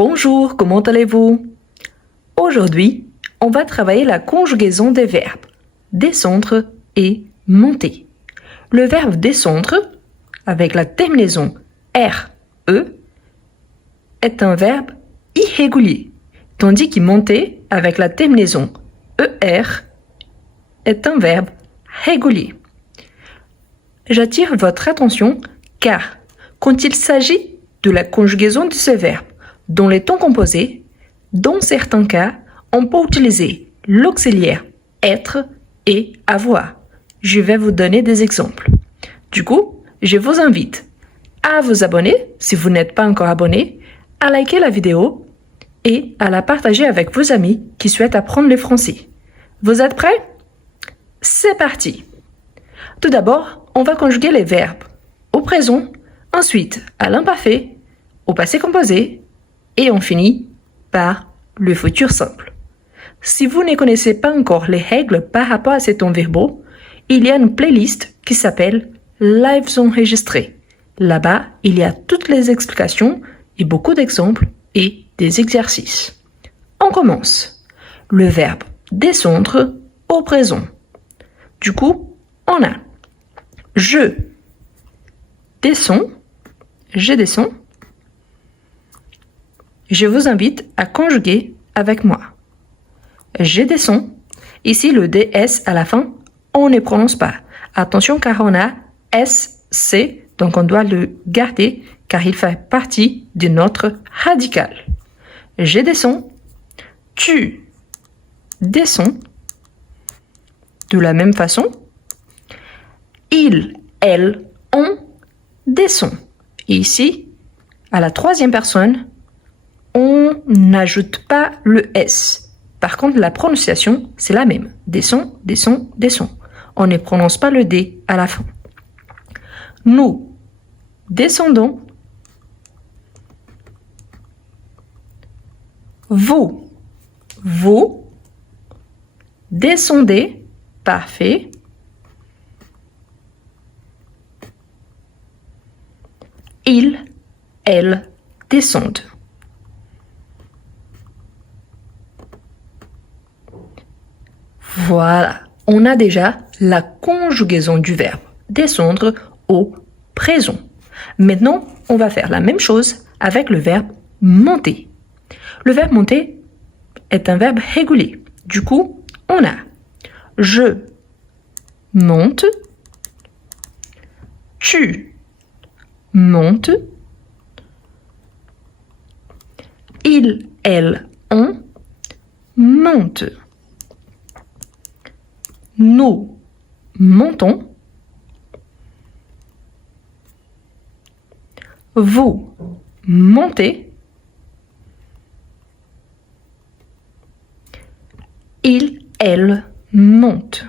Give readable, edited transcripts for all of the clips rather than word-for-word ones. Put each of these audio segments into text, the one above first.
Bonjour, comment allez-vous? Aujourd'hui, on va travailler la conjugaison des verbes descendre et monter. Le verbe descendre, avec la terminaison RE, est un verbe irrégulier, tandis que monter, avec la terminaison ER, est un verbe régulier. J'attire votre attention car quand il s'agit de la conjugaison de ce verbe dans les temps composés, dans certains cas, on peut utiliser l'auxiliaire être et avoir. Je vais vous donner des exemples. Du coup, je vous invite à vous abonner si vous n'êtes pas encore abonné, à liker la vidéo et à la partager avec vos amis qui souhaitent apprendre le français. Vous êtes prêts? C'est parti! Tout d'abord, on va conjuguer les verbes au présent, ensuite à l'imparfait, au passé composé et on finit par le futur simple. Si vous ne connaissez pas encore les règles par rapport à ces temps verbaux, il y a une playlist qui s'appelle Lives enregistrés. Là-bas, il y a toutes les explications et beaucoup d'exemples et des exercices. On commence. Le verbe descendre au présent. Du coup, on a je descends, je descends. Je vous invite à conjuguer avec moi. Je descends. Ici, le DS à la fin, on ne prononce pas. Attention car on a SC, donc on doit le garder car il fait partie de notre radical. Je descends. Tu descends. De la même façon, il, elle, on descend. Et ici, à la troisième personne, on n'ajoute pas le S. Par contre, la prononciation, c'est la même. Descend, descend, descend. On ne prononce pas le D à la fin. Nous descendons. Vous descendez. Parfait. Il, elle descendent. Voilà, on a déjà la conjugaison du verbe descendre au présent. Maintenant, on va faire la même chose avec le verbe monter. Le verbe monter est un verbe régulier. Du coup, on a je monte, tu montes, il, elle, on monte. Nous montons. Vous montez. Il, elle monte.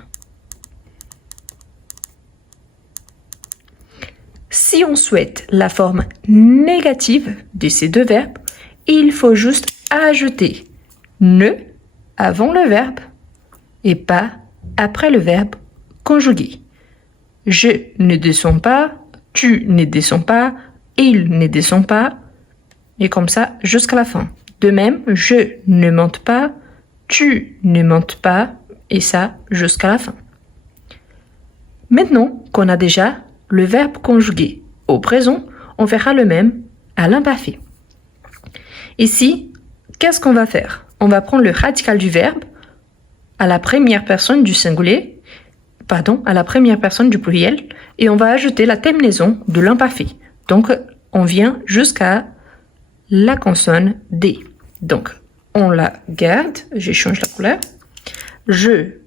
Si on souhaite la forme négative de ces deux verbes, il faut juste ajouter ne avant le verbe et pas après le verbe conjugué. Je ne descends pas, tu ne descends pas, il ne descend pas, et comme ça jusqu'à la fin. De même, je ne monte pas, tu ne montes pas, et ça jusqu'à la fin. Maintenant qu'on a déjà le verbe conjugué au présent, on fera le même à l'imparfait. Ici, qu'est-ce qu'on va faire? On va prendre le radical du verbe à la première personne du singulier, à la première personne du pluriel, et on va ajouter la terminaison de l'imparfait. Donc, on vient jusqu'à la consonne D. Donc, on la garde, je change la couleur. Je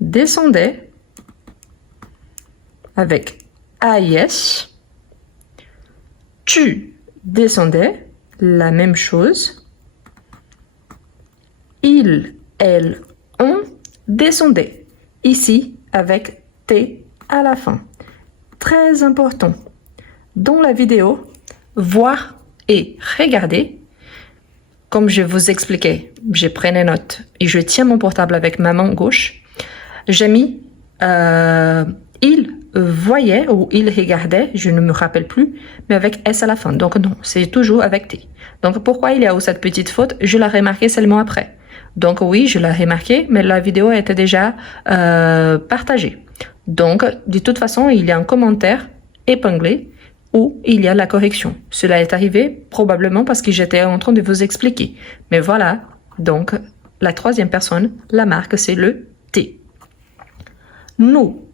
descendais avec AIS. Tu descendais, la même chose. Il, elle, on descendait. Ici, avec T à la fin. Très important. Dans la vidéo, voir et regarder. Comme je vous expliquais, je prenais note et je tiens mon portable avec ma main gauche. J'ai mis il voyait ou il regardait, je ne me rappelle plus, mais avec S à la fin. Donc non, c'est toujours avec T. Donc pourquoi il y a cette petite faute? Je l'ai remarqué seulement après. Donc oui, je l'ai remarqué, mais la vidéo était déjà partagée. Donc de toute façon, il y a un commentaire épinglé où il y a la correction. Cela est arrivé probablement parce que j'étais en train de vous expliquer. Mais voilà, donc la troisième personne, la marque, c'est le T. Nous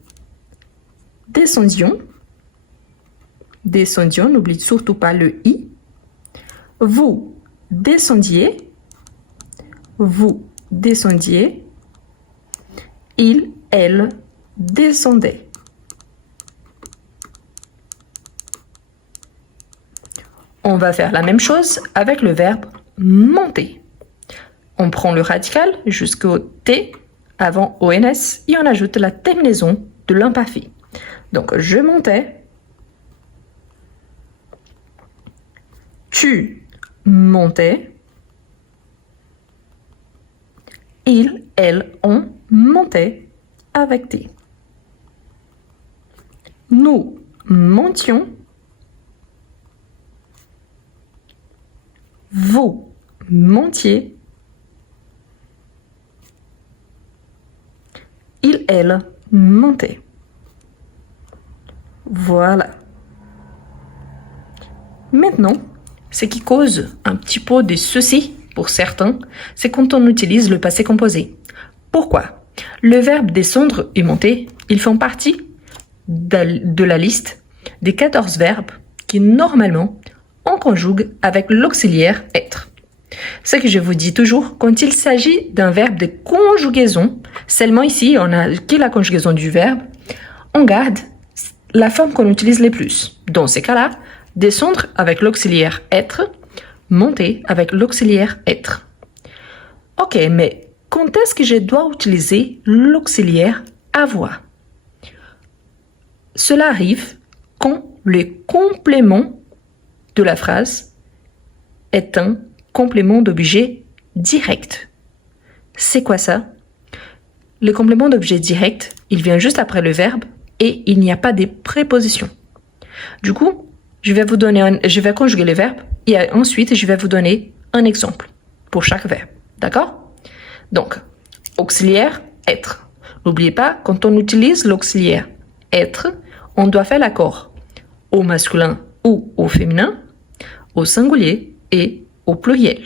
descendions, n'oublie surtout pas le I. Vous descendiez, il, elle descendait. On va faire la même chose avec le verbe monter. On prend le radical jusqu'au T avant ONS et on ajoute la terminaison de l'imparfait. Donc, je montais, tu montais, il, elle, on montait avec T. Nous montions, vous montiez, il, elle montait. Voilà. Maintenant, ce qui cause un petit peu de soucis pour certains, c'est quand on utilise le passé composé. Pourquoi? Le verbe descendre et monter, ils font partie de la liste des 14 verbes qui, normalement, on conjugue avec l'auxiliaire être. Ce que je vous dis toujours, quand il s'agit d'un verbe de conjugaison, seulement ici, on a que la conjugaison du verbe, on garde la forme qu'on utilise le plus. Dans ces cas-là, descendre avec l'auxiliaire être, monter avec l'auxiliaire être. Ok, mais quand est-ce que je dois utiliser l'auxiliaire avoir? Cela arrive quand le complément de la phrase est un complément d'objet direct. C'est quoi ça? Le complément d'objet direct, il vient juste après le verbe et il n'y a pas de préposition. Du coup, je vais conjuguer le verbe et ensuite je vais vous donner un exemple pour chaque verbe. D'accord? Donc, auxiliaire, être. N'oubliez pas, quand on utilise l'auxiliaire être, on doit faire l'accord au masculin ou au féminin, au singulier et au pluriel.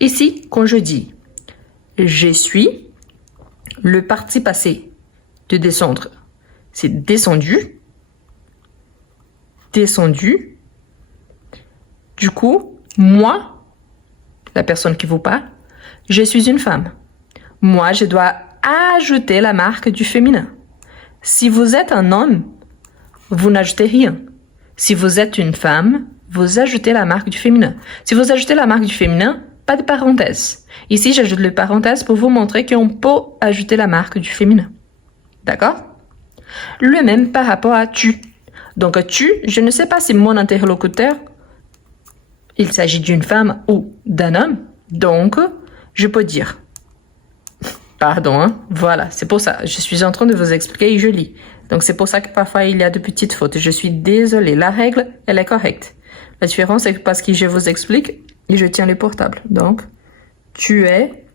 Ici, quand je dis je suis, le participe passé de descendre, c'est descendu. Descendu. Du coup, moi, la personne qui vous parle, je suis une femme. Moi, je dois ajouter la marque du féminin. Si vous êtes un homme, vous n'ajoutez rien. Si vous êtes une femme, vous ajoutez la marque du féminin. Si vous ajoutez la marque du féminin, pas de parenthèse. Ici, j'ajoute les parenthèses pour vous montrer qu'on peut ajouter la marque du féminin. D'accord? Le même par rapport à tu. Donc, tu, je ne sais pas si mon interlocuteur, il s'agit d'une femme ou d'un homme. Donc, je peux dire. Pardon, hein? Voilà, c'est pour ça. Je suis en train de vous expliquer et je lis. Donc, c'est pour ça que parfois, il y a de petites fautes. Je suis désolée. La règle, elle est correcte. La différence, c'est parce que je vous explique et je tiens les portables. Donc, tu es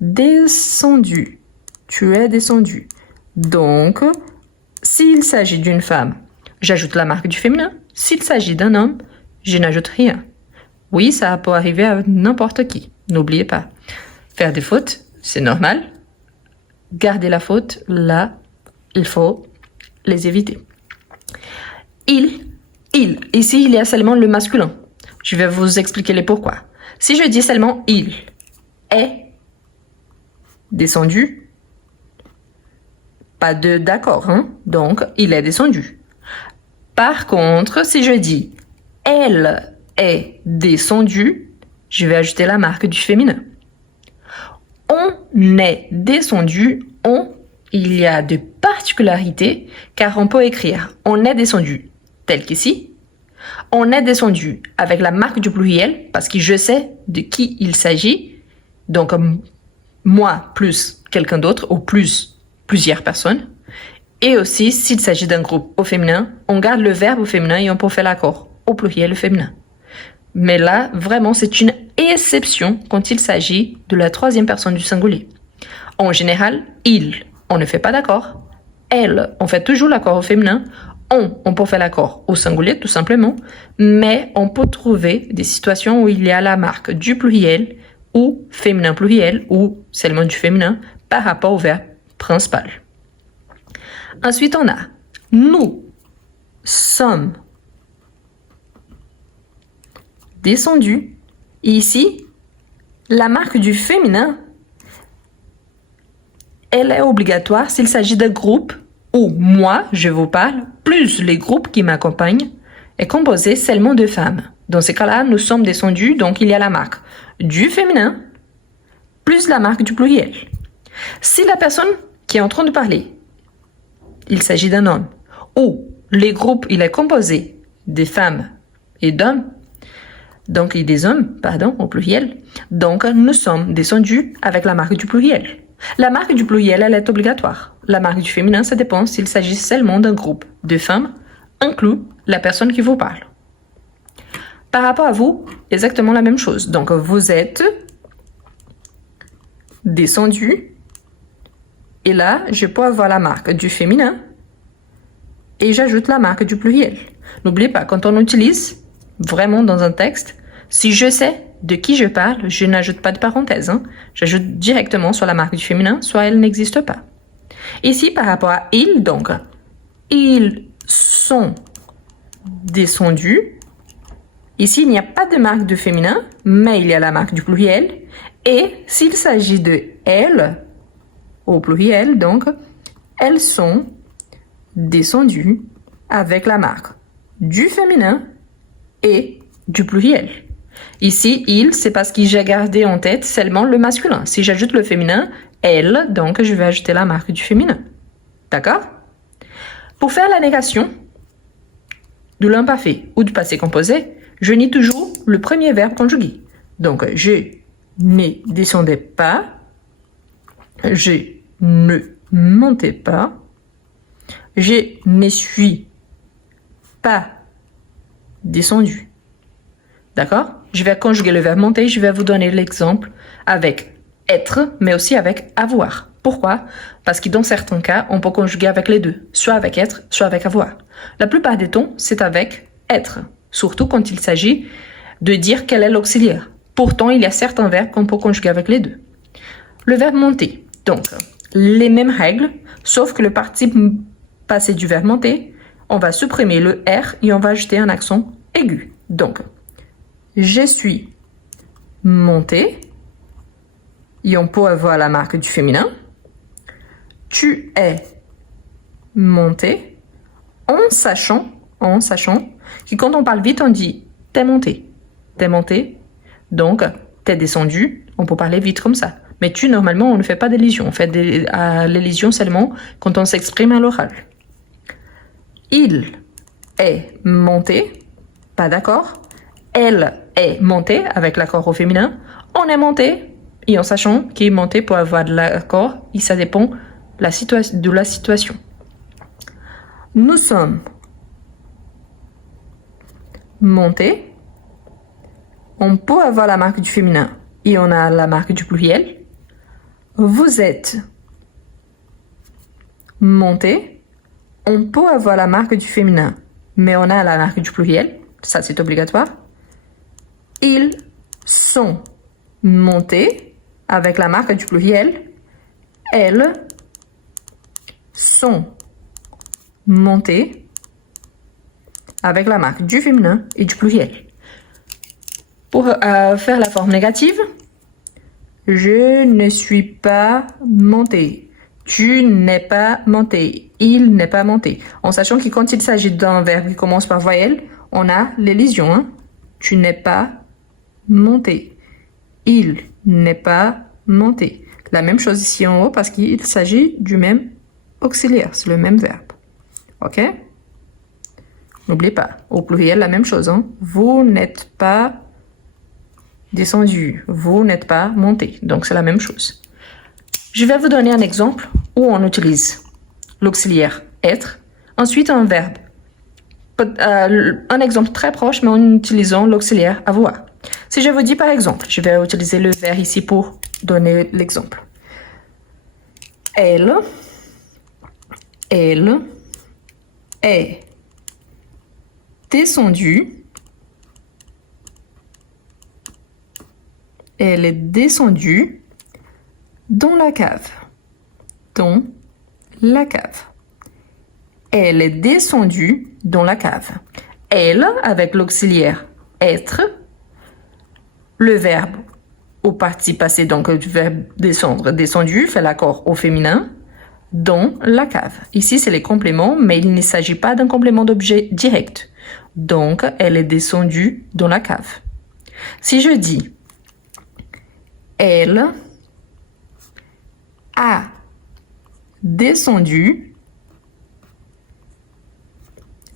descendu. Tu es descendu. Donc, s'il s'agit d'une femme, j'ajoute la marque du féminin. S'il s'agit d'un homme, je n'ajoute rien. Oui, ça peut arriver à n'importe qui. N'oubliez pas. Faire des fautes, c'est normal. Garder la faute, là, il faut les éviter. Il. Ici, il y a seulement le masculin. Je vais vous expliquer les pourquoi. Si je dis seulement il est descendu, pas de d'accord, hein? Donc, il est descendu. Par contre, si je dis elle est descendue, je vais ajouter la marque du féminin. On est descendu, il y a de particularités car on peut écrire on est descendu tel qu'ici. On est descendu avec la marque du pluriel parce que je sais de qui il s'agit. Donc, moi plus quelqu'un d'autre ou plus plusieurs personnes. Et aussi, s'il s'agit d'un groupe au féminin, on garde le verbe au féminin et on peut faire l'accord au pluriel au féminin. Mais là, vraiment, c'est une exception quand il s'agit de la troisième personne du singulier. En général, il, on ne fait pas d'accord. Elle, on fait toujours l'accord au féminin. On peut faire l'accord au singulier, tout simplement. Mais on peut trouver des situations où il y a la marque du pluriel ou féminin pluriel ou seulement du féminin par rapport au verbe principal. Ensuite, on a nous sommes descendus. Ici, la marque du féminin, elle est obligatoire s'il s'agit d'un groupe où moi, je vous parle, plus les groupes qui m'accompagnent, est composé seulement de femmes. Dans ce cas-là, nous sommes descendus, donc il y a la marque du féminin plus la marque du pluriel. Si la personne qui est en train de parler, il s'agit d'un homme, ou les groupes, il est composé des femmes et d'hommes, donc des hommes, pardon, au pluriel, donc nous sommes descendus avec la marque du pluriel. La marque du pluriel, elle est obligatoire. La marque du féminin, ça dépend s'il s'agit seulement d'un groupe de femmes, inclut la personne qui vous parle. Par rapport à vous, exactement la même chose. Donc, vous êtes descendu. Et là, je peux avoir la marque du féminin et j'ajoute la marque du pluriel. N'oubliez pas, quand on utilise vraiment dans un texte, si je sais de qui je parle, je n'ajoute pas de parenthèse. J'ajoute directement soit la marque du féminin, soit elle n'existe pas. Ici, par rapport à ils, donc, ils sont descendus. Ici, il n'y a pas de marque de féminin, mais il y a la marque du pluriel. Et s'il s'agit de elles, au pluriel, donc, elles sont descendues avec la marque du féminin et du pluriel. Ici, il, c'est parce que j'ai gardé en tête seulement le masculin. Si j'ajoute le féminin, elle, donc je vais ajouter la marque du féminin. D'accord? Pour faire la négation de l'imparfait ou du passé composé, je nie toujours le premier verbe conjugué. Donc, je ne descendais pas, je ne montais pas, je ne suis pas descendu. D'accord? Je vais conjuguer le verbe monter, je vais vous donner l'exemple avec être, mais aussi avec avoir. Pourquoi? Parce que dans certains cas, on peut conjuguer avec les deux, soit avec être, soit avec avoir. La plupart des temps, c'est avec être, surtout quand il s'agit de dire quel est l'auxiliaire. Pourtant, il y a certains verbes qu'on peut conjuguer avec les deux. Le verbe monter, donc, les mêmes règles, sauf que le participe passé du verbe monter, on va supprimer le R et on va ajouter un accent aigu. Donc, je suis monté, et on peut avoir la marque du féminin. Tu es monté, en sachant que quand on parle vite, on dit t'es monté. T'es monté, donc t'es descendu, on peut parler vite comme ça. Mais tu, normalement, on ne fait pas d'élision. On fait l'élision seulement quand on s'exprime à l'oral. Il est monté, pas d'accord. Elle est montée avec l'accord au féminin. On est monté, et en sachant qu'il est monté pour avoir de l'accord, et ça dépend de la situation. Nous sommes montés. On peut avoir la marque du féminin et on a la marque du pluriel. Vous êtes monté. On peut avoir la marque du féminin, mais on a la marque du pluriel. Ça, c'est obligatoire. Ils sont montés avec la marque du pluriel. Elles sont montées avec la marque du féminin et du pluriel. Pour faire la forme négative, je ne suis pas monté. Tu n'es pas monté. Il n'est pas monté. En sachant que quand il s'agit d'un verbe qui commence par voyelle, on a l'élision. Tu n'es pas monté. Il n'est pas monté. La même chose ici en haut parce qu'il s'agit du même auxiliaire. C'est le même verbe. OK? N'oubliez pas. Au pluriel, la même chose. Vous n'êtes pas descendu. Vous n'êtes pas monté. Donc, c'est la même chose. Je vais vous donner un exemple où on utilise l'auxiliaire être. Ensuite, un verbe. Un exemple très proche, mais en utilisant l'auxiliaire avoir. Si je vous dis par exemple, je vais utiliser le verbe ici pour donner l'exemple. Elle est descendue. Elle est descendue dans la cave. Dans la cave. Elle est descendue dans la cave. Elle, avec l'auxiliaire être, le verbe au participe passé, donc le verbe descendre, descendu, fait l'accord au féminin, dans la cave. Ici, c'est les compléments, mais il ne s'agit pas d'un complément d'objet direct. Donc, elle est descendue dans la cave. Si je dis, elle a descendu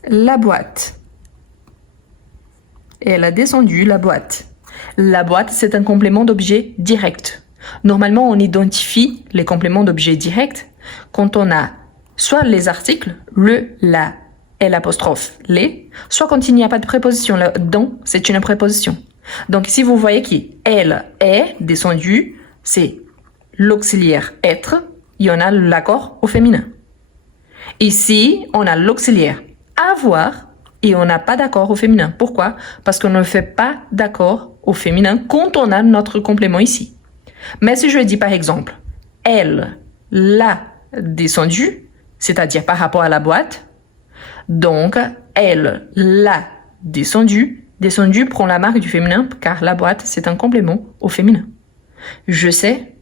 la boîte. Elle a descendu la boîte. La boîte, c'est un complément d'objet direct. Normalement, on identifie les compléments d'objet direct quand on a soit les articles, le, la, et l'apostrophe, les, soit quand il n'y a pas de préposition. Le dans, c'est une préposition. Donc ici, vous voyez qu'elle est descendue, c'est l'auxiliaire être, il y en a l'accord au féminin. Ici, on a l'auxiliaire avoir et on n'a pas d'accord au féminin. Pourquoi? Parce qu'on ne fait pas d'accord au féminin quand on a notre complément ici. Mais si je dis par exemple, elle l'a descendu, c'est-à-dire par rapport à la boîte, donc elle l'a descendu. Descendu prend la marque du féminin car la boîte, c'est un complément au féminin. Je sais,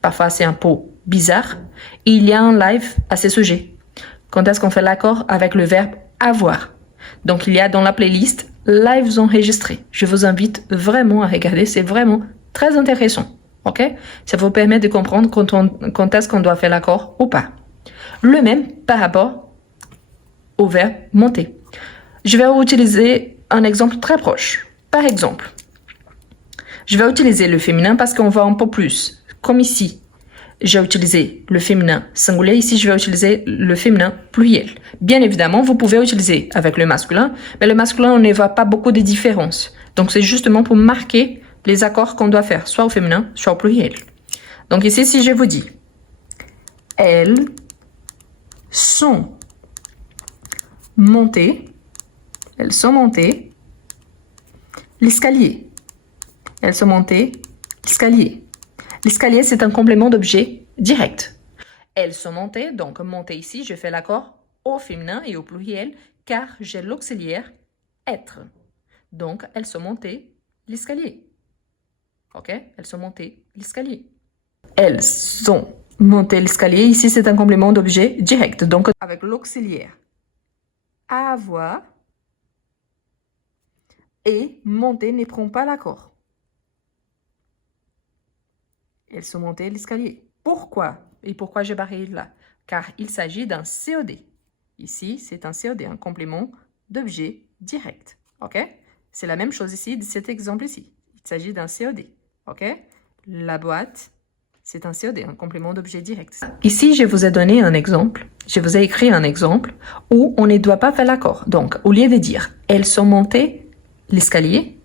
parfois c'est un peu bizarre, il y a un live à ce sujet. Quand est-ce qu'on fait l'accord avec le verbe avoir? Donc, il y a dans la playlist lives enregistrés. Je vous invite vraiment à regarder, c'est vraiment très intéressant. Ok? Ça vous permet de comprendre quand est-ce qu'on doit faire l'accord ou pas. Le même par rapport au verbe monter. Je vais utiliser un exemple très proche. Par exemple, je vais utiliser le féminin parce qu'on voit un peu plus. Comme ici, j'ai utilisé le féminin singulier. Ici, je vais utiliser le féminin pluriel. Bien évidemment, vous pouvez utiliser avec le masculin, mais le masculin, on ne voit pas beaucoup de différences. Donc, c'est justement pour marquer les accords qu'on doit faire, soit au féminin, soit au pluriel. Donc ici, si je vous dis, elles sont montées l'escalier. Elles sont montées l'escalier. L'escalier, c'est un complément d'objet direct. Elles sont montées, donc monter ici, je fais l'accord au féminin et au pluriel, car j'ai l'auxiliaire être. Donc, elles sont montées l'escalier. Ok? Elles sont montées l'escalier. Elles sont montées l'escalier, ici, c'est un complément d'objet direct. Donc, avec l'auxiliaire avoir et monter ne prend pas l'accord. Elles sont montées l'escalier. Pourquoi? Et pourquoi j'ai barré là? Car il s'agit d'un COD. Ici, c'est un COD, un complément d'objet direct. OK? C'est la même chose ici, de cet exemple ici. Il s'agit d'un COD. OK? La boîte, c'est un COD, un complément d'objet direct. Ici, je vous ai donné un exemple. Je vous ai écrit un exemple où on ne doit pas faire l'accord. Donc, au lieu de dire « elles sont montées l'escalier »,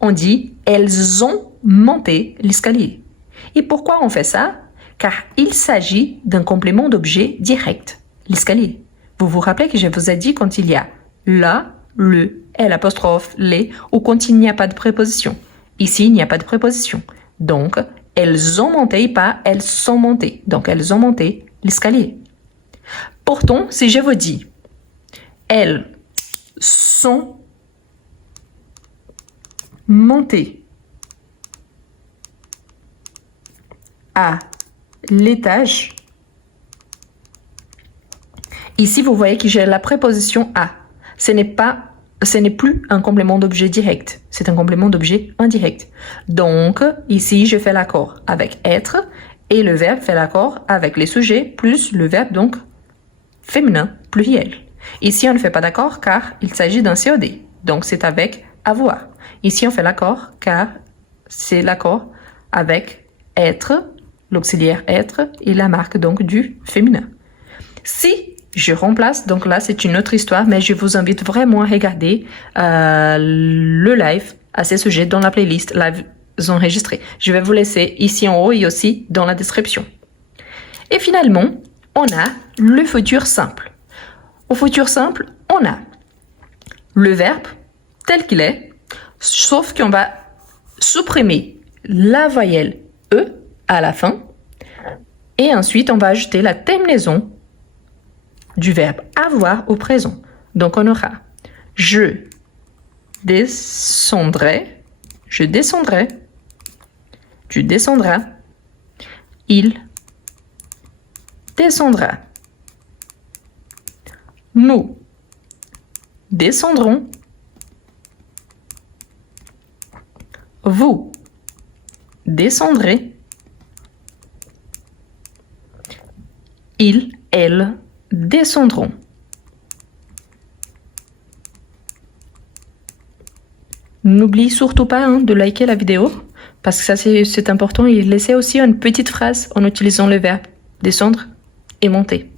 on dit « elles ont monté l'escalier ». Et pourquoi on fait ça? Car il s'agit d'un complément d'objet direct, l'escalier. Vous vous rappelez que je vous ai dit quand il y a la, le, l'apostrophe, les, ou quand il n'y a pas de préposition. Ici, il n'y a pas de préposition. Donc, elles ont monté, pas elles sont montées. Donc, elles ont monté l'escalier. Pourtant, si je vous dis, elles sont montées à l'étage. Ici, vous voyez que j'ai la préposition à. Ce n'est plus un complément d'objet direct. C'est un complément d'objet indirect. Donc, ici, je fais l'accord avec être et le verbe fait l'accord avec les sujets plus le verbe donc féminin pluriel. Ici, on ne fait pas d'accord car il s'agit d'un COD. Donc, c'est avec avoir. Ici, on fait l'accord car c'est l'accord avec être, l'auxiliaire être et la marque donc du féminin. Si je remplace. Donc là, c'est une autre histoire, mais je vous invite vraiment à regarder le live à ce sujet dans la playlist live enregistrés. Je vais vous laisser ici en haut et aussi dans la description. Et finalement, on a le futur simple. Au futur simple, on a le verbe tel qu'il est, sauf qu'on va supprimer la voyelle E à la fin et ensuite on va ajouter la terminaison du verbe avoir au présent. Donc on aura je descendrai, tu descendras, il descendra, nous descendrons, vous descendrez, ils, elles descendront. N'oublie surtout pas de liker la vidéo, parce que ça c'est important, et laissez aussi une petite phrase en utilisant le verbe descendre et monter.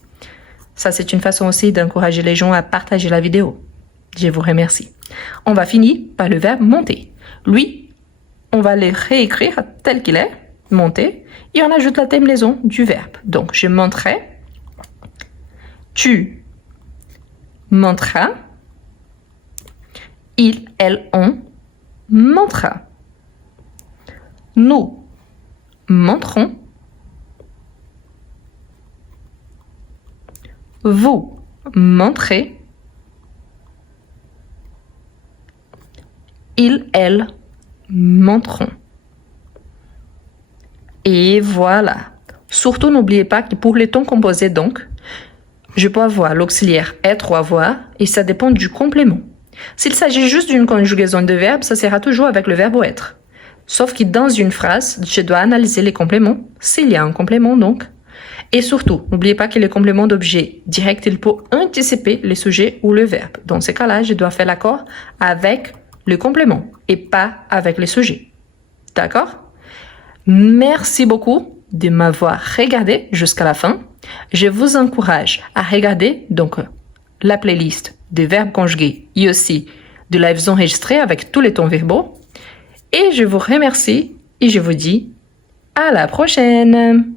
Ça c'est une façon aussi d'encourager les gens à partager la vidéo. Je vous remercie. On va finir par le verbe monter. Lui, on va le réécrire tel qu'il est, monter, et on ajoute la terminaison du verbe. Donc, je monterai, tu monteras, il, elle, on montera. Nous monterons, vous montrez, ils, elles monteront. Et voilà. Surtout, n'oubliez pas que pour les temps composés, donc, je peux avoir l'auxiliaire être ou avoir, et ça dépend du complément. S'il s'agit juste d'une conjugaison de verbe, ça sera toujours avec le verbe être. Sauf que dans une phrase, je dois analyser les compléments, s'il y a un complément donc. Et surtout, n'oubliez pas que les compléments d'objet direct, il peut anticiper le sujet ou le verbe. Dans ce cas-là, je dois faire l'accord avec le complément et pas avec le sujet. D'accord? Merci beaucoup de m'avoir regardé jusqu'à la fin. Je vous encourage à regarder donc la playlist des verbes conjugués et aussi de lives enregistrés avec tous les temps verbaux. Et je vous remercie et je vous dis à la prochaine.